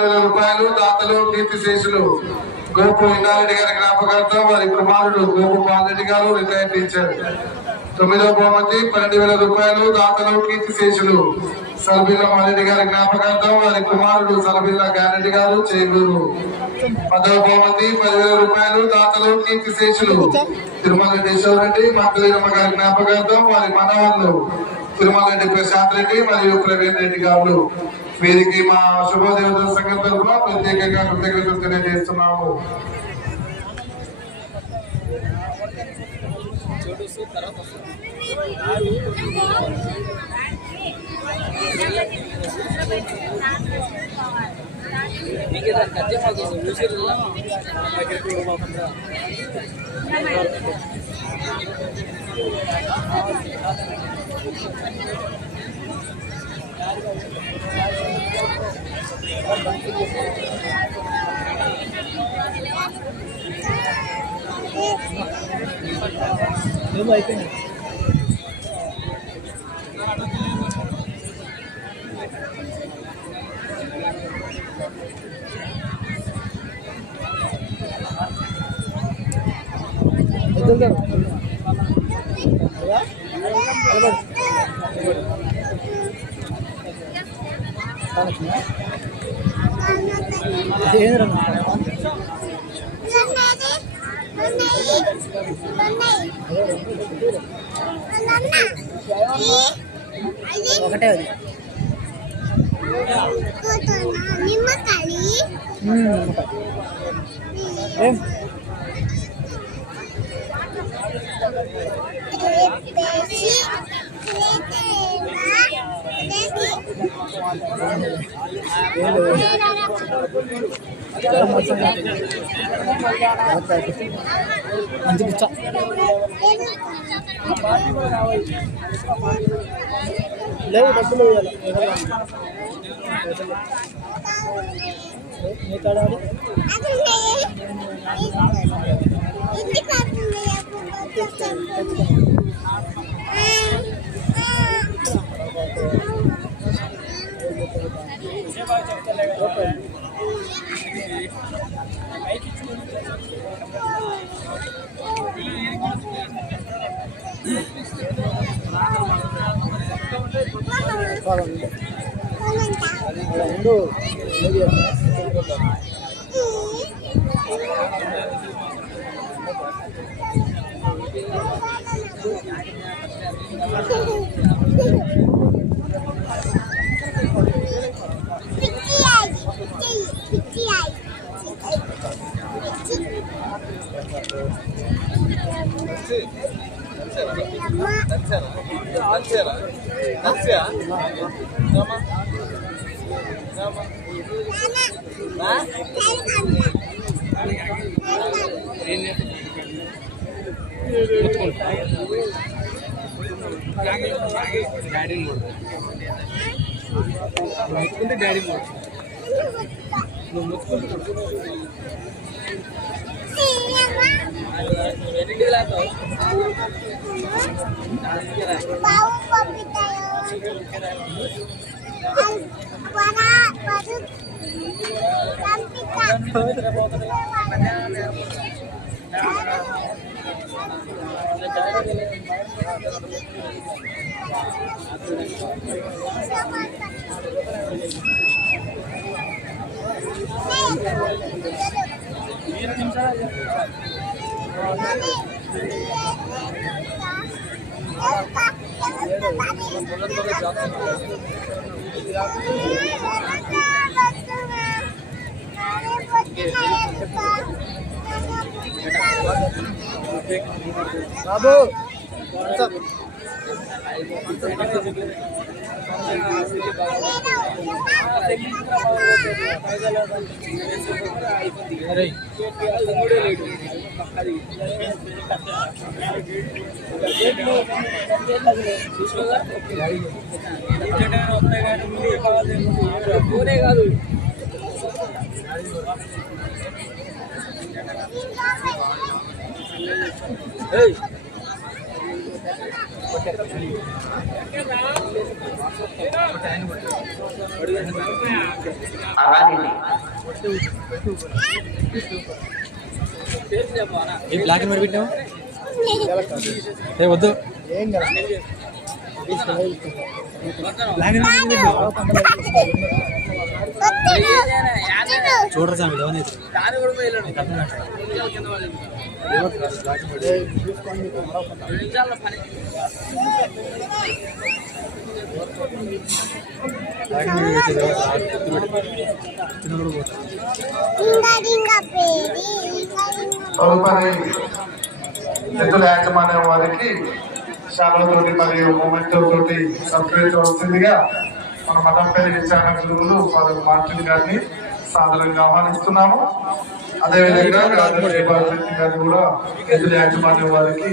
రూపాయలు దాతలు కీర్తిశేషులు గోపు ఇందారెడ్డి గారి జ్ఞాపకార్థం వారి కుమారుడు గోపు బాలరెడ్డి గారు రిటైర్ టీచర్. 9వ బహుమతి 12,000 రూపాయలు దాతలు కీర్తిశేషులు సల్బిల్లా మారెడ్డి గారి జ్ఞాపకార్థం వారి కుమారుడు సల్బిల్లా గారెడ్డి గారు చేగూరు. 10వ బహుమతి 10,000 రూపాయలు దాతలు కీర్తిశేషులు తిరుమల రెడ్డి మంత్రులమ్మ గారి జ్ఞాపకార్థం వారి మనవాళ్ళు తిరుమల రెడ్డి ప్రశాంత్ రెడ్డి మరియు ప్రవీణ్ రెడ్డి గారు. వీరికి మా శుభదేవత సంఘం తరఫున ప్రత్యేకంగా కృతజ్ఞతలు తెలియజేస్తున్నాము. అయిపోయింది. ఒకటే అది ఏం మంచి పిచ్చ లేవు డబ్బులు మీ కాడాలి డాడీ నువ్వు బాబు కాదు బ్లాక్ మరి పెట్టావు వద్దు ఏం కదా చూడరా సార్ డౌన్ తదుపరి ఎద్దుల యాజమాన్యం వారికి శాలతోటి మరియు మూమెంట్ తోటి సత్కరించవలసిందిగా మన మఠంపల్లి విచారణ గురువులు ఫాదర్ మార్టిన్ గారిని సాదరంగా ఆహ్వానిస్తున్నాము. అదేవిధంగా జయపాలరెడ్డి గారిని కూడా ఎద్దుల యాజమాన్యం వారికి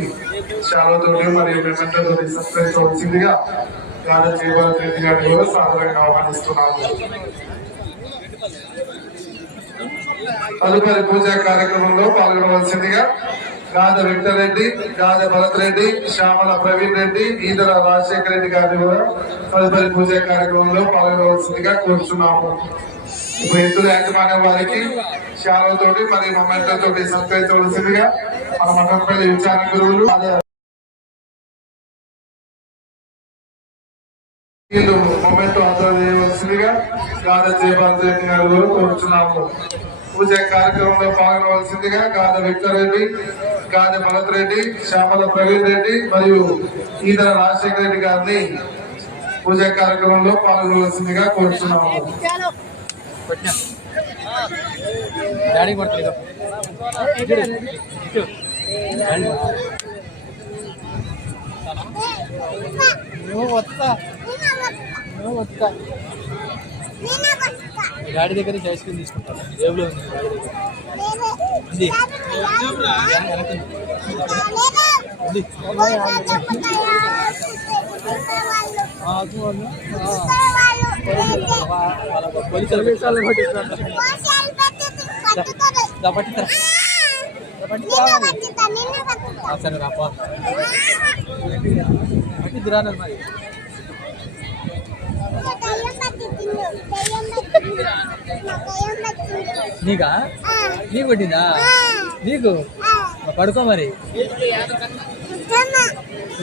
శాలతోటి మరియు మూమెంట్ తోటి సత్కరించవలసిందిగా గాలి జయపాలరెడ్డి గారిని కూడా సాదరంగా ఆహ్వానిస్తున్నాము. తదుపరి పూజా కార్యక్రమంలో పాల్గొనవలసిందిగా గాదె వెంకటరెడ్డి, గాదె భరత్ రెడ్డి, శ్యామల ప్రవీణ్ రెడ్డి, ఈదర రాజశేఖర రెడ్డి గారిని కూడా తదుపరి పూజా కార్యక్రమంలో పాల్గొనవలసిందిగా కోరుతున్నాము. ఇప్పుడు ఎద్దుల యాజమాన్యం వారికి శాలతోటి మరియు మొమెంటోతోటి సత్కరించవలసిందిగా మన మఠంపల్లి విచారణ గురువులు మొమెంటో అందజేయవలసిందిగా గాదె జయపాల్ రెడ్డి గారు కూడా కోరుతున్నాము. పూజా కార్యక్రమంలో పాల్గొనవలసిందిగా గాదె వెంకటరెడ్డి, గాదె భరత్ రెడ్డి, శ్యామల ప్రవీణ్ రెడ్డి మరియు ఈదర రాజశేఖర రెడ్డి గారిని పూజా కార్యక్రమంలో పాల్గొనవలసిందిగా కోరుతున్నాము. డాడీ కొడతాడు డాడీ దగ్గర ఐస్ క్రీమ్ తీసుకుంటాను జేబులో ఉంది సరే రాపా పట్టిద్దురా మరి నీకా నీకు పట్టిందా నీకు పడుకో మరి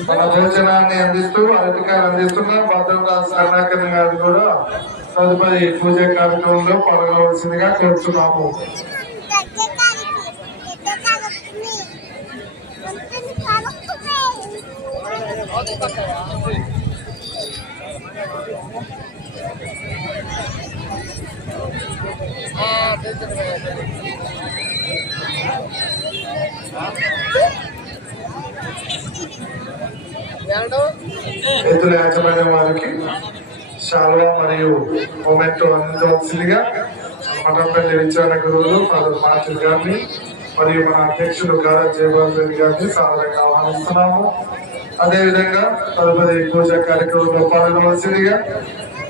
మన భోజనాన్ని అందిస్తూ అరటికాయలు అందిస్తున్న భద్రరాజు కరుణాకర్ గారు కూడా తదుపరి పూజా కార్యక్రమంలో పాల్గొనవలసిందిగా కోరుతున్నాము. ఎద్దుల యాజమాన్యం వారికి శాలువా మరియు మొమెంటో అందించవలసిందిగా మఠంపల్లి విచారణ గురువులు ఫాదర్ మార్టిన్ గారిని మరియు మన అధ్యక్షులు గాలి జయపాల్ రెడ్డి గారిని సాదరంగా ఆహ్వానిస్తున్నాము. అదేవిధంగా తదుపరి పూజా కార్యక్రమంలో పాల్గొనవలసిందిగా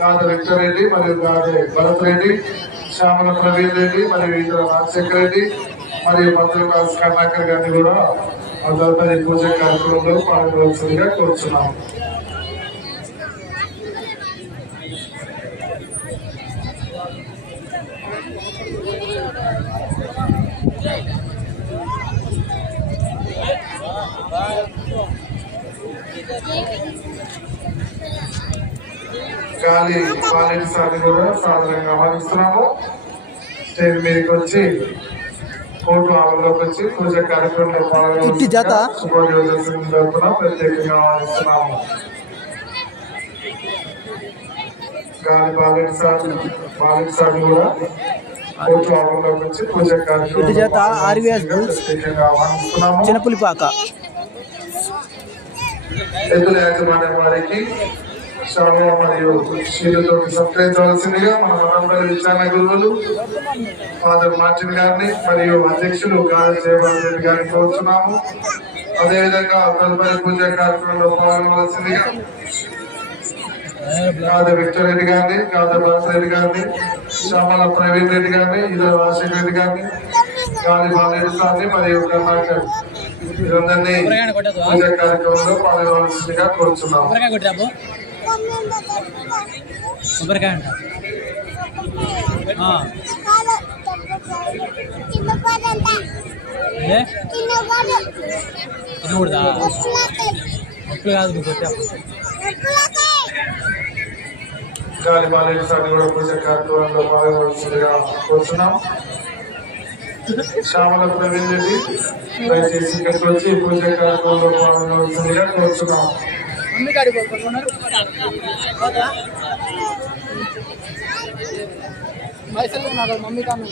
గాదె వెంకటరెడ్డి మరియు గాదె భరత్ రెడ్డి, శ్యామల ప్రవీణ్ రెడ్డి మరియు ఈదర రాజశేఖర రెడ్డి మరియు భద్రరాజు కరుణాకర్ గారిని కూడా తదుపరి పూజా కార్యక్రమంలో పాల్గొనవలసిందిగా కోరుచున్నాము. గాలి పాలెటి సార్ని కూడా సాధారణంగా ఆహ్వానిస్తున్నాము. స్టేజ్ మీదకి వచ్చి కోర్టు ఆవరణలోకి వచ్చి పూజా కార్యక్రమంలో పాల్గొనవలసిందిగా శుభోదయం తరపున ప్రత్యేకంగా ఆహ్వానిస్తున్నాము. గాలి పాలెటి సార్ని కూడా కోర్టు ఆవరణలోకి వచ్చి పూజా కార్యక్రమంలో ప్రత్యేకంగా ఆహ్వానిస్తున్నాము. చిన్నపులిపాక ఎద్దుల యాజమాన్యం వారికి శాలువా మరియు షీలతో సత్కరించవలసిందిగా మన మఠంపల్లి విచారణ గురువులు ఫాదర్ మార్టిన్ గారిని మరియు అధ్యక్షులు గాలి జయపాల్ రెడ్డి గారిని కోరుతున్నాము. అదేవిధంగా తదుపరి పూజా కార్యక్రమంలో పాల్గొనవలసిందిగా గాదె విక్టర్ రెడ్డి గారిని, గాదె భరత్ రెడ్డి గారిని, శ్యామల ప్రవీణ్ రెడ్డి గారిని, ఈదర రాజశేఖర రెడ్డి గారిని, గాలి బాలరెడ్డి సార్ని మరియు కర్ణాకర్ వీరందరినీ పూజా కార్యక్రమంలో పాల్గొనవలసిందిగా కోరుతున్నాము. కొబ్బరికాయ అంట తినకూడదా నొప్పులు కాదు నువ్వు కొట్టావు గాలి బాలేటి సార్ కూడా పూజ కార్యక్రమంలో పాల్గొనవలసిందిగా కోరుతున్నాం. శ్యామలకు వెళ్ళండి, దయచేసి ఇక్కడికి వచ్చి పూజ కార్యక్రమంలో పాల్గొనవలసిందిగా కోరుతున్నాం. మమ్మీ కాడికి పోతున్నారు పైసలు ఉన్నారు మమ్మీ కానీ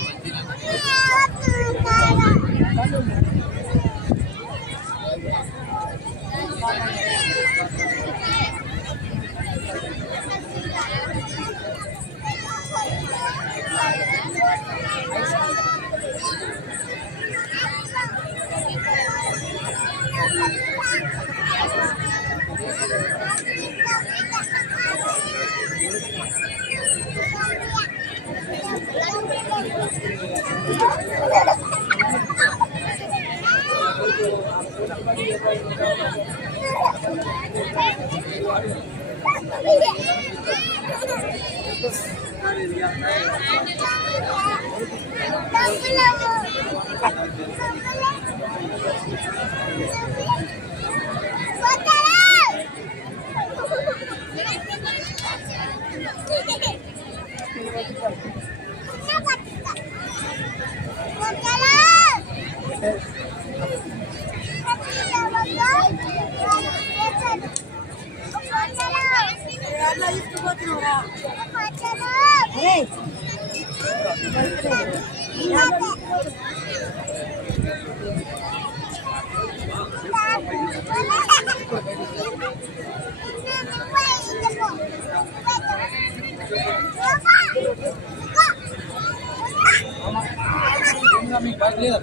మీకు బైక్ లేదా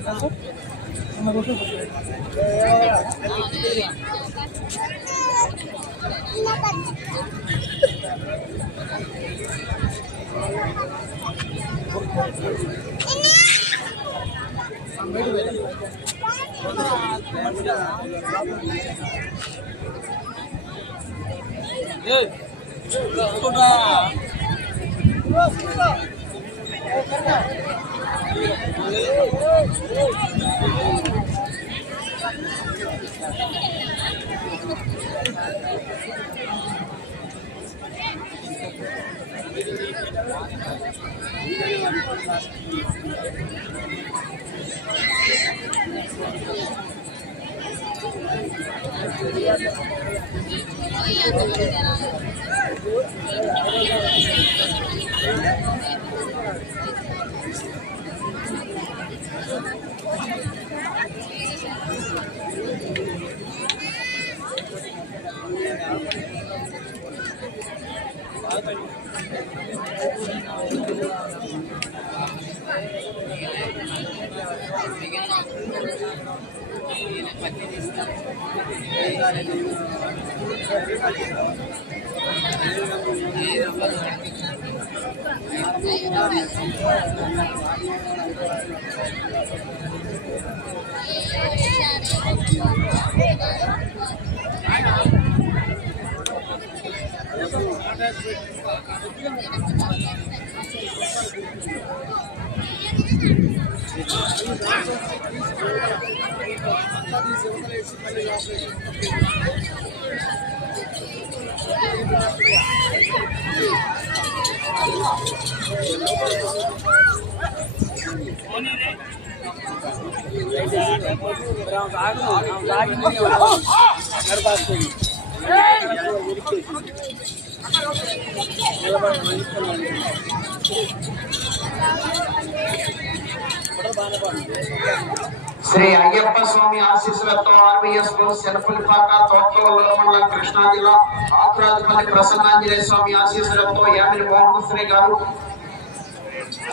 శ్రీ అయ్యప్ప స్వామి ఆశీస్సులతో ఆర్వీఎస్ శనపులిపాక తోటలలో మండలం కృష్ణా జిల్లా ఆకురాజపల్లి ప్రసన్నాంజనేయ స్వామి ఆశీస్సులతో యామిని మోహన్శ్రీ గారు,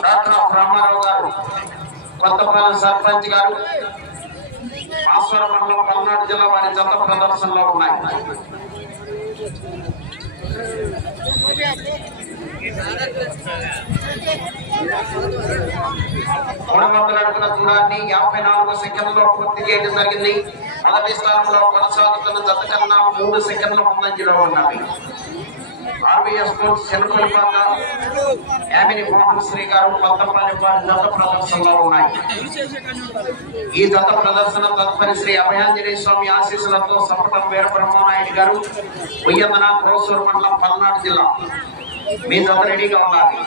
డాక్టర్ రామారావు గారు, కొత్తపాలెం సర్పంచ్ గారు, ఆశ్వర మండలం పల్నాడు జిల్లా వారి జత ప్రదర్శనలో ఉన్నాయి. మూడవందల అడుగుల దూరాన్ని 54 సెకండ్లలో పూర్తి చేయడం జరిగింది. మొదటి స్థానంలో కొనసాగుతున్న జత కన్నా 3 సెకండ్ల ముందంజలో ఉన్నవి. ఆర్బీఎస్ స్పోర్ట్స్ చిన్నకొల్పాక యామిని మోహన్ శ్రీ గారు కొత్తపల్లి వారి దత్త ప్రదర్శనలో ఉన్నాయి. ఈ దత్త ప్రదర్శన తదుపరి శ్రీ అభయాంజనేయ స్వామి ఆశీస్సులతో సంపటం వీర బ్రహ్మనాయుడు గారు ఉయ్యందన క్రోసూరు మండలం పల్నాడు జిల్లా. మీ దత్త రెడీగా ఉండాలి.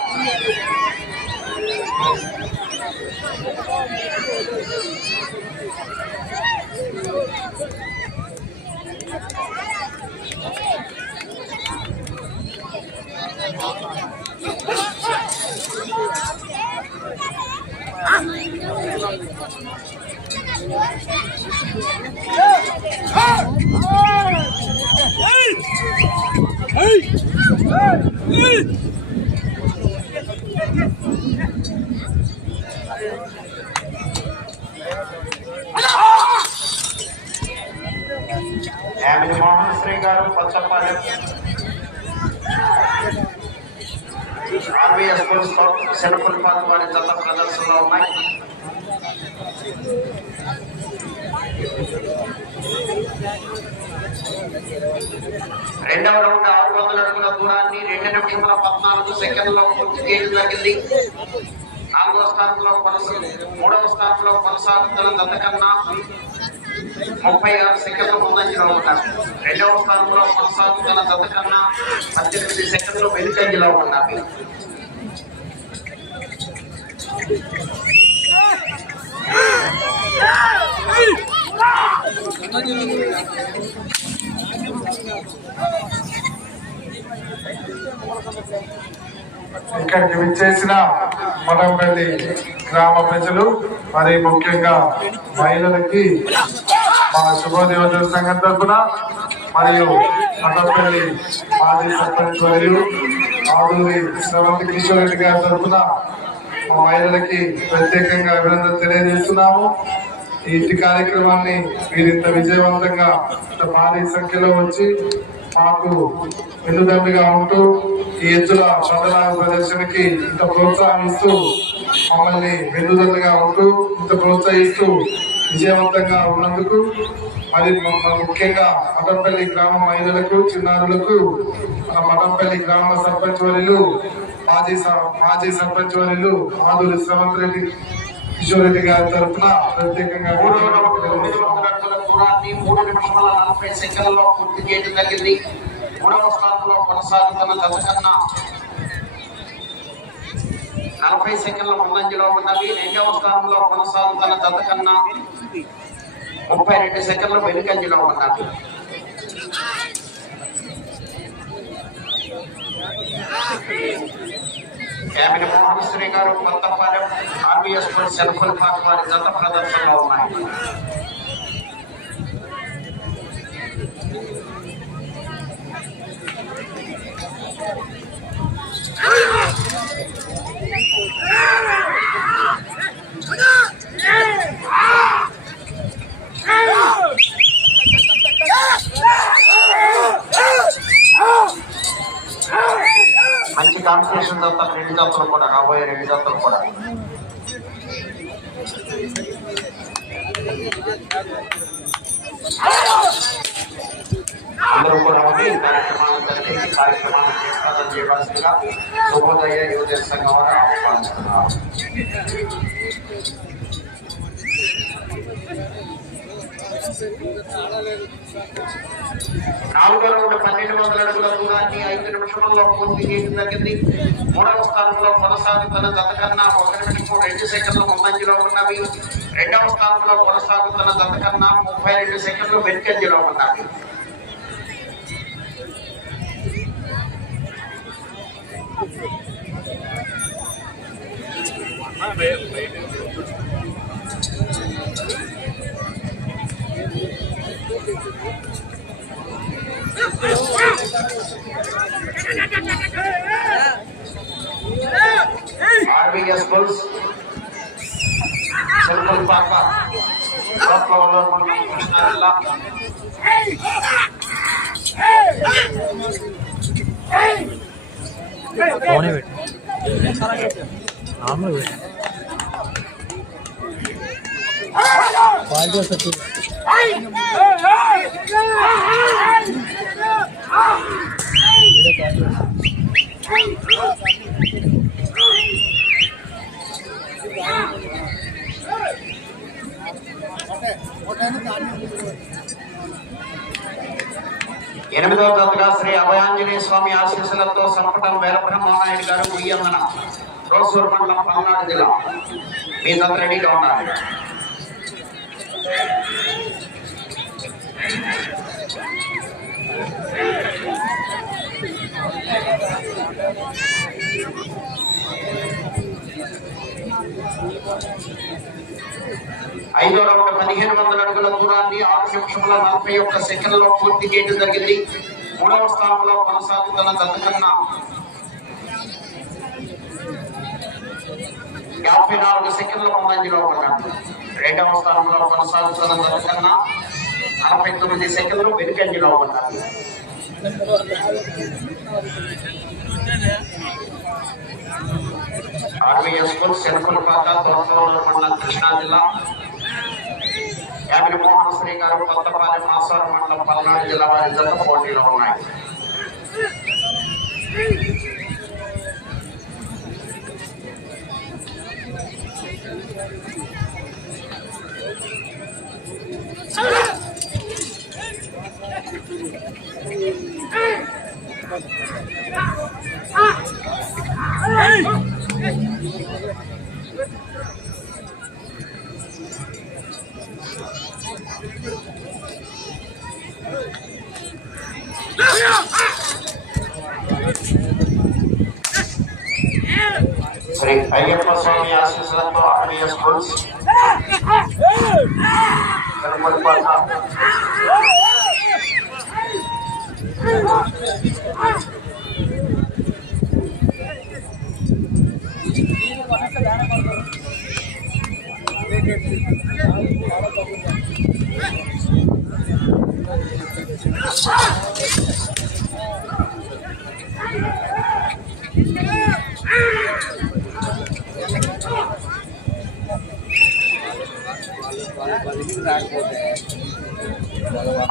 యామిని మోహన్ శ్రీ గారు కొత్తపల్లి ఆర్బీఎస్ స్పోర్ట్స్ చిన్నకొల్పాక వారి దత్త ప్రదర్శనలో ఉన్నాయి. రెండవ రౌండ్ 600 అడుగుల దూరాన్ని 2 నిమిషముల 14 సెకండ్లలో పూర్తి చేయడం జరిగింది. మూడవ స్థానంలో కొనసాగుతున్న దత్తకన్నా 36 సెకండ్ల ముందంజలో ఉన్నారు. రెండవ స్థానంలో కొనసాగుతున్న దత్తకన్నా 18 సెకండ్లు వెనుకంజలో ఉన్నారు. ఇక్కడికి విచ్చేసిన మఠంపల్లి గ్రామ ప్రజలు మరి ముఖ్యంగా మహిళలకి మా శుభోదయోజన సంఘం తరఫున మరియు మఠంపల్లి మాజీ సర్పంచ్ మరియు ఆదూరి శ్రవంతి కిషోర్ రెడ్డి గారి తరఫున మా మహిళలకి ప్రత్యేకంగా అభినందన తెలియజేస్తున్నాము. ఈ కార్యక్రమాన్ని వీరింత విజయవంతంగా ఇంత భారీ సంఖ్యలో వచ్చి మాకు వెన్నుదమ్మిగా ఉంటూ ఈ ఎద్దుల ప్రదర్శన ప్రదర్శనకి ఇంత ప్రోత్సాహిస్తూ మమ్మల్ని వెన్నుదన్నుగా ఉంటూ ఇంత ప్రోత్సహిస్తూ విజయవంతంగా ఉన్నందుకు మరి ముఖ్యంగా మఠంపల్లి గ్రామ మహిళలకు చిన్నారులకు మన మఠంపల్లి గ్రామ సర్పంచ్ వర్యులు మాజీ సర్పంచ్ వర్యులు ఆదూరి శ్రవంత్ రెడ్డి కిషోర్ రెడ్డి గారి తరఫున ప్రత్యేకంగా 3 నిమిషముల 40 సెకండ్లలో పూర్తి చేయడం జరిగింది. మూడవ స్థానంలో కొనసాగుతున్న దత్తకన్నా 40 సెకండ్ల ముందంజలో ఉన్నవి. రెండవ స్థానంలో కొనసాగుతున్న దత్తకన్నా 32 సెకండ్లు వెనుకంజలో ఉన్నవి. యామిని మోహన్ శ్రీ గారు కొత్తపాలెం ఆర్బీఎస్ స్పోర్ట్స్ చిన్నకొల్పాక వారి దత్త ప్రదర్శనలో ఉన్నాయి. మంచి కాంపిటీషన్ తప్ప 2 జతలు కూడా రాబోయే 2 జతలు కూడా అందరూ కూడా ఉండి కార్యక్రమాలను జరిగించి కార్యక్రమాలను చేస్తారని చేయవలసిందిగా శుభోదయ యువజన సంఘం వారు ఆహ్వానిస్తున్నారు. నాలుగో రౌండ్ 1200 అడుగుల దూరాన్ని 5 నిమిషముల్లో పూర్తి చేయడం జరిగింది. మూడవ స్థానంలో కొనసాగుతున్న దత్తకన్నా 1 నిమిషం 2 సెకండ్ల ముందంజలో ఉన్నవి. రెండవ స్థానంలో కొనసాగుతున్న దత్తకన్నా 32 సెకండ్లు వెనుకంజలో ఉన్నవి. ఆర్బీఎస్ స్కూల్స్ చిన్నకొల్పాక కృష్ణా జిల్లా క్వాలిటీ వస్తుంది. వీడియో ఎనిమిదవ జతగా శ్రీ అభయాంజనేయ స్వామి ఆశీస్సులతో సంపటం వీరబ్రహ్మనాయుడు గారు గుయ్యమ్మన రోసూరు మండలం పల్నాడు జిల్లా. మీ జత రెడీగా ఉన్నారు. ఐదో రౌండ్ 1500 అడుగుల దూరాన్ని 6 నిమిషముల 41 సెకండ్లో పూర్తి చేయడం జరిగింది. మూడవ స్థానంలో కొనసాగుతున్న జత కన్నా 54 సెకండ్ల ముందంజలో ఉన్నారు. రెండవ స్థానంలో కొనసాగుతున్న జత కన్నా 49 సెకండ్లు వెనుకంజలో ఉన్నారు. ఆర్వీఎస్ స్కూల్ శంకులపాక తోటలూరు మండలం కృష్ణా జిల్లా. యామిని మోహన్ శ్రీ గారు కొత్తపాలెం మాసారం మండలం పల్నాడు జిల్లా వారి జత పోటీలో ఉన్నాయి. శ్రీ అయ్యప్ప స్వామి ఆశీస్సులతో ఆర్వీఎస్ స్కూల్స్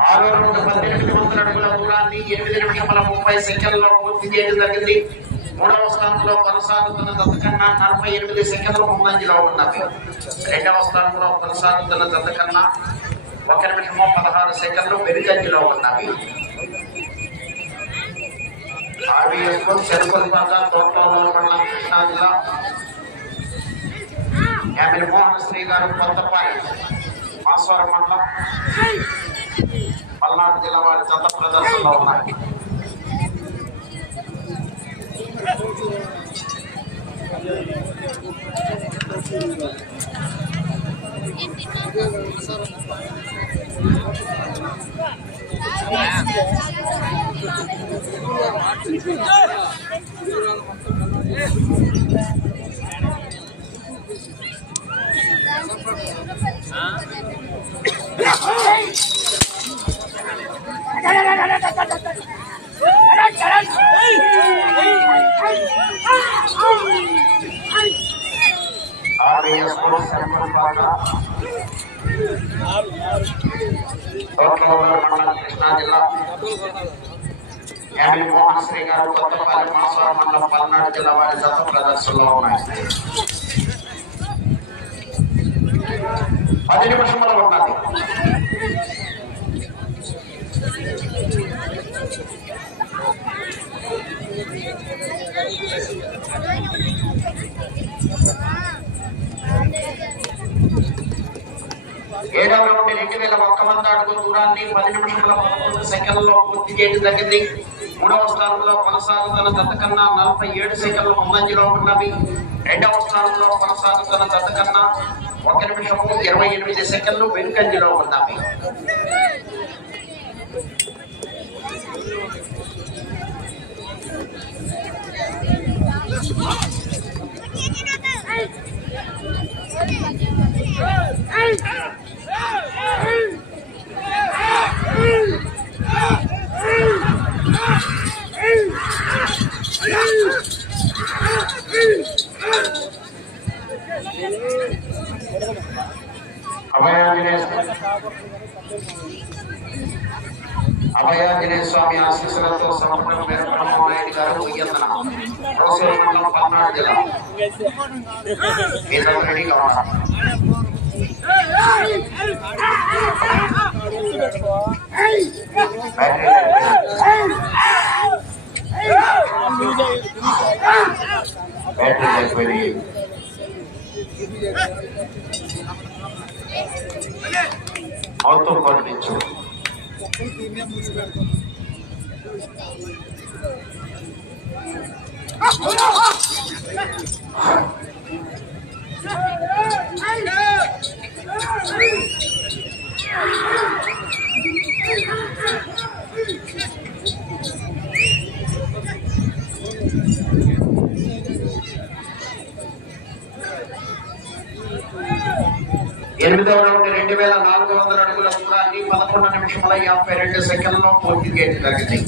ఆరో రౌండ్ 1800 అడుగుల దూరాన్ని 8 నిమిషముల 30 సెకండ్లో పూర్తి చేయడం జరిగింది. మూడవ స్థానంలో కొనసాగుతున్న జత కన్నా 48 సెకండ్ల ముందంజలో ఉన్నది. రెండవ స్థానంలో కొనసాగుతున్న జత కన్నా 1 నిమిషము 16 సెకండ్లు వెనుకంజలో ఉన్నవి. ఆర్వీఎస్ చెరుకులపాక తోటలూరు మండలం కృష్ణా జిల్లా. యామిని మోహన్ శ్రీ గారు కొత్తపాలెం మాసారం మండలం పల్నాడు జిల్లా వారి జత ప్రదర్శనలో ఉన్నాయి. కృష్ణా జిల్లా. యామిని మోహన్ శ్రీ గారు కొత్తపాలెం మాసారం మండలం పల్నాడు జిల్లా వారి జత ప్రదర్శనలో ఉన్నాయి. 10 నిమిషముల ఉన్నది. ఏడవ రౌండ్ 2001 అడుగుల దూరాన్ని 10 నిమిషముల 11 సెకండ్లలో పూర్తి చేయడం జరిగింది. మూడవ స్థానంలో కొనసాగుతున్న జత కన్నా 47 సెకండ్ల ముందంజలో ఉన్నవి. రెండవ స్థానంలో కొనసాగుతున్న జత కన్నా 1 నిమిషము 28 సెకండ్లు వెనుకంజలో ఉన్నవి. అభయాంజనేయ అభయాంజనేయ స్వామి ఆశీస్సులతో సంపూర్ణ వీరబ్రహ్మనాయుడు గారు ఉయ్యందన కోసూరు మండలం పల్నాడు జిల్లా మీద రెడీగా ఉన్నారు. బ్యాటరీ అయిపోయి అవుతూ పండించు ఎనిమిదవ రౌండ్ 2400 అడుగుల దూరాన్ని 11 నిమిషముల 52 సెకండ్లలో పూర్తి చేయడం జరిగింది.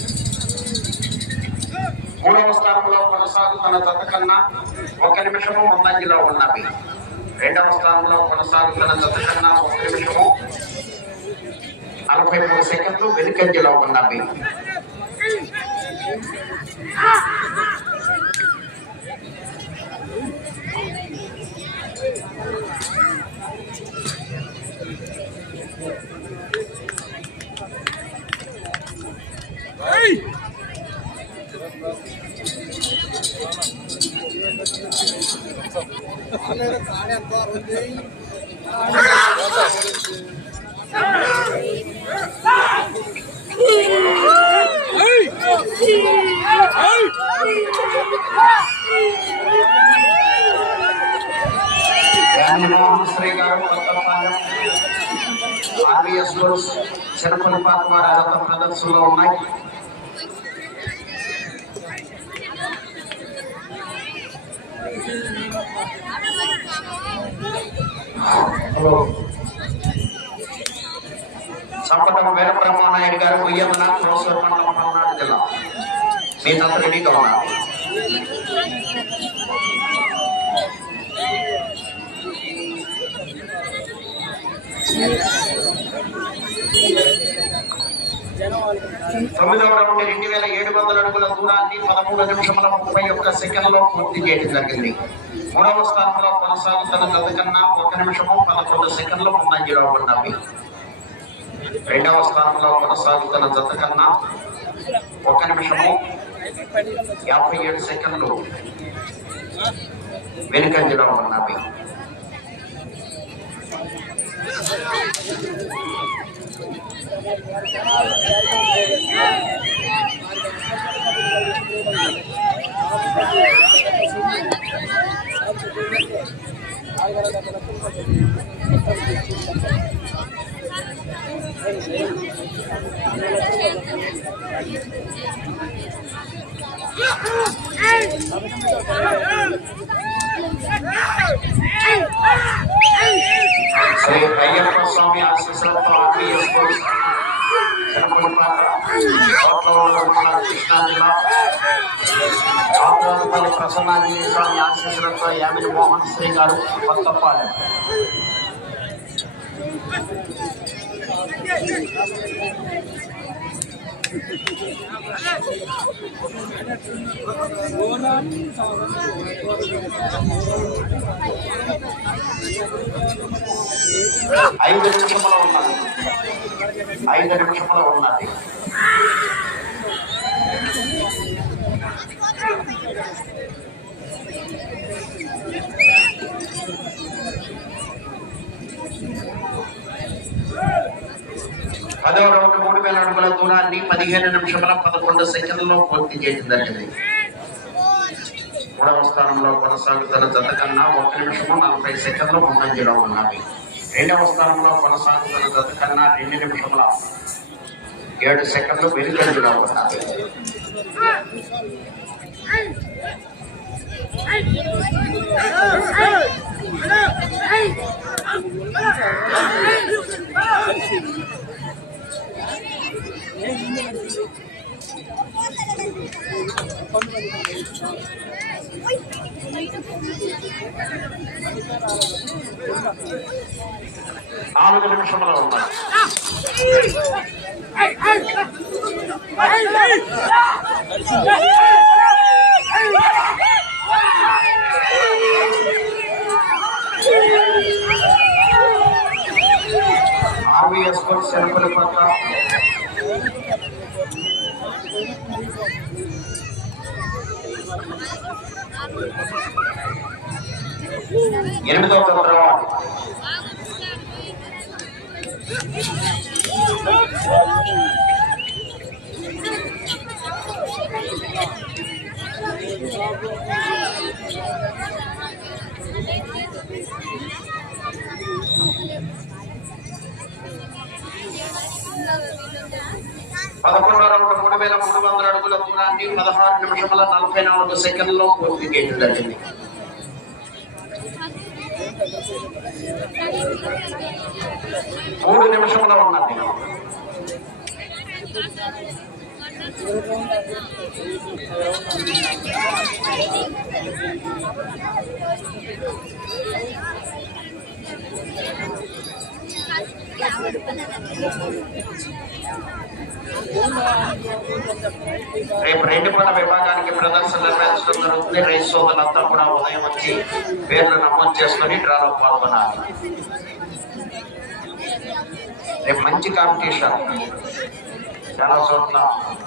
మూడవ స్థానంలో కొనసాగుతున్న జత కన్నా 1 నిమిషము ముందంజలో ఉన్నవి. రెండవ స్థానంలో కొనసాగుతున్న జత కన్నా 1 నిమిషము 43 సెకండ్లు వెనుకంజలో ఉన్నవి. శ్రీ గారు కొత్తపాలెం ఆర్వీఎస్ రోడ్స్ చిరపల్లిపాక వారి రథ ప్రదర్శనలో ఉన్నాయి. సంపటం వీరబ్రహ్మనాయుడు గారు ఉయ్యమన కోసూరు మండలం పల్నాడు జిల్లా మీద రెడీగా ఉన్నారు. తొమ్మిదవ రౌండ్ 2700 అడుగుల దూరాన్ని 13 నిమిషముల 31 సెకండ్లో పూర్తి చేయడం జరిగింది. మూడవ స్థానంలో కొనసాగుతున్న జత కన్నా 1 నిమిషము 11 సెకండ్లు ముందంజలో ఉన్నవి. రెండవ స్థానంలో కొనసాగుతున్న జత కన్నా 1 నిమిషము 57 సెకండ్లు వెనుకంజలో ఉన్నవి. శ్రీ అయ్యప్ప స్వామి ఆశీస్సులతో ఆర్వీఎస్ రోడ్స్ కృష్ణా జిల్లా ఆంధ్రపల్లి ప్రసన్నాంజనేయ స్వామి ఆశీస్సులతో యామిని మోహన్ శ్రీ గారు కొత్తపాలెం. ఐదు నిమిషంలో ఉన్నది. పదవ రౌండ్ 3000 అడుగుల దూరాన్ని 15 నిమిషముల 11 సెకండ్లలో పూర్తి చేయడం జరిగింది. మూడవ స్థానంలో కొనసాగుతున్న జత కన్నా 1 నిమిషము 40 సెకండ్లు ముందంజలో ఉన్నవి. రెండవ స్థానంలో కొనసాగుతున్న జత కన్నా 2 నిమిషముల 7 సెకండ్లు వెనుకంజలో ఉన్నవి. 4 నిమిషంలో ఉన్నారు. ఆర్వీఎస్ సెల్ఫుల పట్ల 8వ తర్వాత 11వ రౌండ్ 3300 అడుగుల దూరాన్ని 16 నిమిషముల 44 సెకండ్లలో పూర్తి చేయడం జరిగింది. 3 నిమిషముల ఉన్నది. రేపు 2 పళ్ళ విభాగానికి ప్రదర్శన నిర్వహించడం జరుగుతుంది. రైతు సోదరులంతా కూడా ఉదయం వచ్చి పేర్లు నమోదు చేసుకుని డ్రాలో పాల్గొనాలి. రేపు మంచి కాంపిటీషన్. చాలా చోట్ల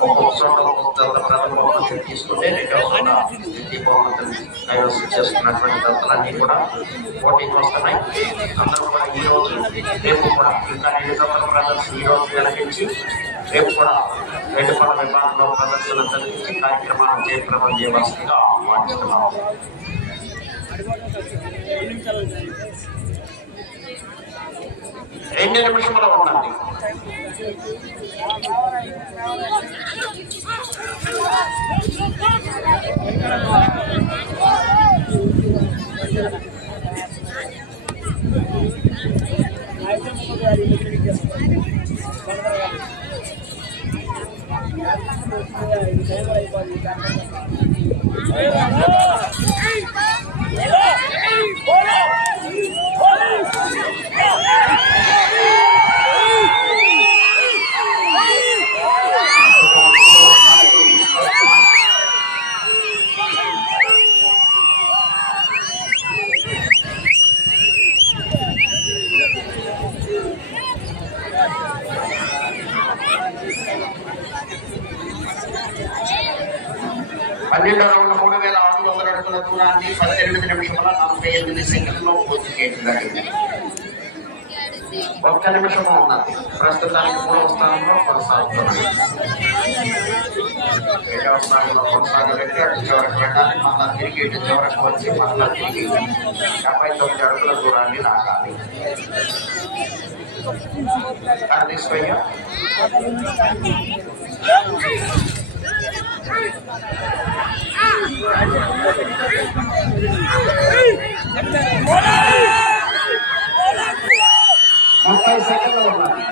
ఒక్కొక్క చోట ఒక్కొక్క ప్రథమ బహుమతిని తీసుకుంటే 2వ చోట ద్వితీయ బహుమతిని కైవసం చేసుకున్నటువంటి దత్తలన్నీ కూడా పోటీకి వస్తున్నాయి. అందరూ కూడా ఈ రోజు రేపు కూడా ఇంకా 2 దత్తల ప్రదర్శన ఈ రోజు వెలిగించి రేపు కూడా 2 పళ్ళ విభాగంలో ప్రదర్శన జరిగించి కార్యక్రమాన్ని జయప్రదం చేయవలసిందిగా ఆహ్వానిస్తున్నాము. 2 నిమిషముల ఉన్నది. రౌండ్ 3600 అడుగుల దూరాన్ని 18 నిమిషముల 48 సెకండ్లలో పూర్తి చేయడం జరిగింది. 1 నిమిషము ఉన్నది. ప్రస్తుతానికి 3వ స్థానంలో కొనసాగుతున్నది. 2వ స్థానంలో కొనసాగలేదు. అటు చివరికి వెళ్ళాలి. మళ్ళా తిరిగి ఇటు చివరికి వచ్చి మళ్ళా తిరిగి 59 అడుగుల దూరాన్ని లాగాలి. తీసుకుయ్యా ముప్పై సెకండ్లు ఉన్నాయి.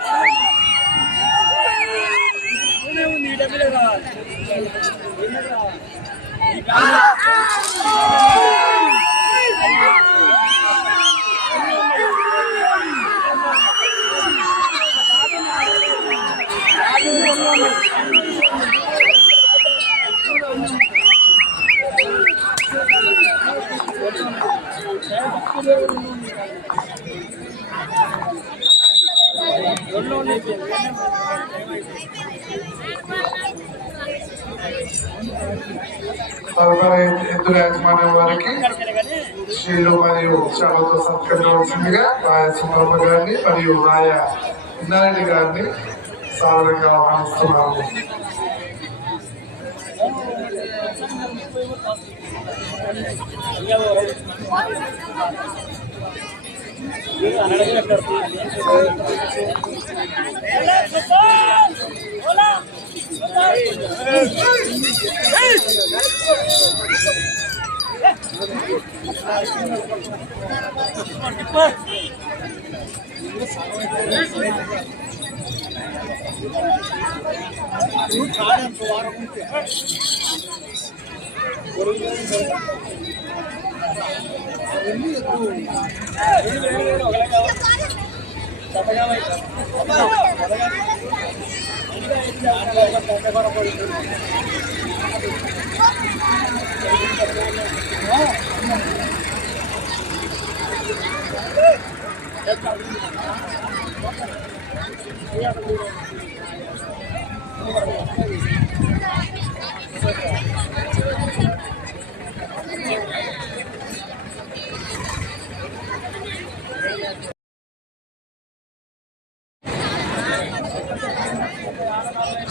తదుపరి ఎద్దుల యాజమాన్యం వారికి శ్రీలు మరియు శాలతో సత్కరించవలసిందిగా రాయ సుమరమ్మ గారిని మరియు రాయ ఇన్నారెడ్డి గారిని సాదరంగా ఆహ్వానిస్తున్నాము.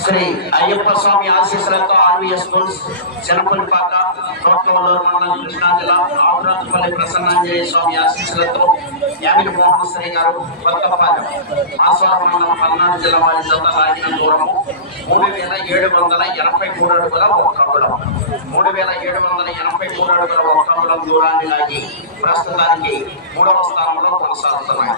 శ్రీ అయ్యప్ప స్వామి ఆశీస్సులతో ఆర్వీఎస్ స్కూల్స్ చిన్నపల్లిపాక తోటవల్లూరు మండలం కృష్ణా జిల్లా ఆకురాజుపల్లి ప్రసన్నాంజనేయ స్వామి ఆశీస్సులతో యామిని మోహన్ శ్రీ గారు కొత్తపాలెం ఆస్వారం మండలం పల్నాడు జిల్లా వారి జత లాగిన దూరము 3783 అడుగుల 1 అంగుళం 3783 అడుగుల 1 అంగుళం దూరాన్ని లాగి ప్రస్తుతానికి 3వ స్థానంలో కొనసాగుతున్నాయి.